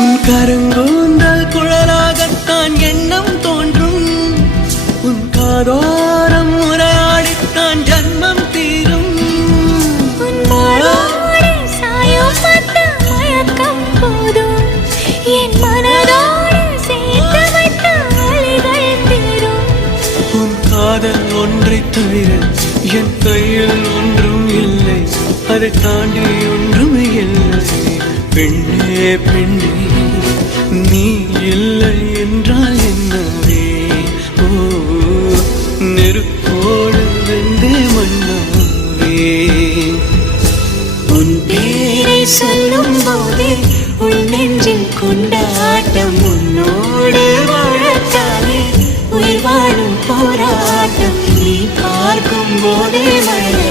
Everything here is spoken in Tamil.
உன் கருங்கூந்தல் குழலாகத்தான் எண்ணம் தோன்றும். உன் காதோரம் உரையாடித்தான் ஜன்மம் தீரும். உன் மாளோடு சாயம் பார்த்த மயக்கம் போதும். என் மனதோடு சேர்த்து வைத்த வழிகள் தீரும். உன் காதல் ஒன்றை தவிர என் கையில் ஒன்றும் இல்லை. அதை தாண்டி ஒன்றும் இல்லை. பெண்ணே பெண்ணே நீ இல்லை என்றால் என்னவே? ஓ நெருப்போடு வெந்தே மண்ணாவே. உன் பேரை சொல்லும் போதே உன் நெஞ்சில் கொண்டாட்டம். உன்னோடு வாழத்தானே உயிர் வாழும் போராட்டம். நீ பார்க்கும் போதே மழை